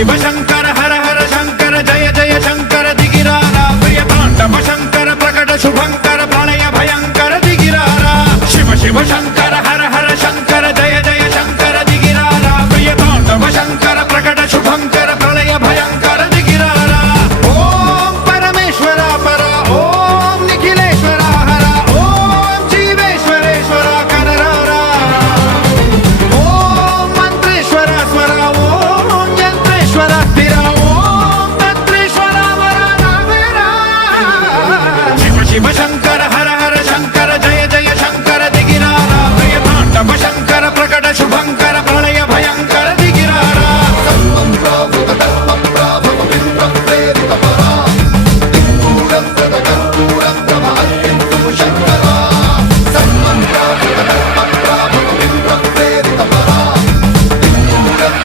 शिव शंकर हर हर शंकर जय जय शंकर दिगिरारा प्रिय तांडव शंकर प्रकट शुभंकर प्रणय भयंकर दिगिरारा शिव शिव शंकर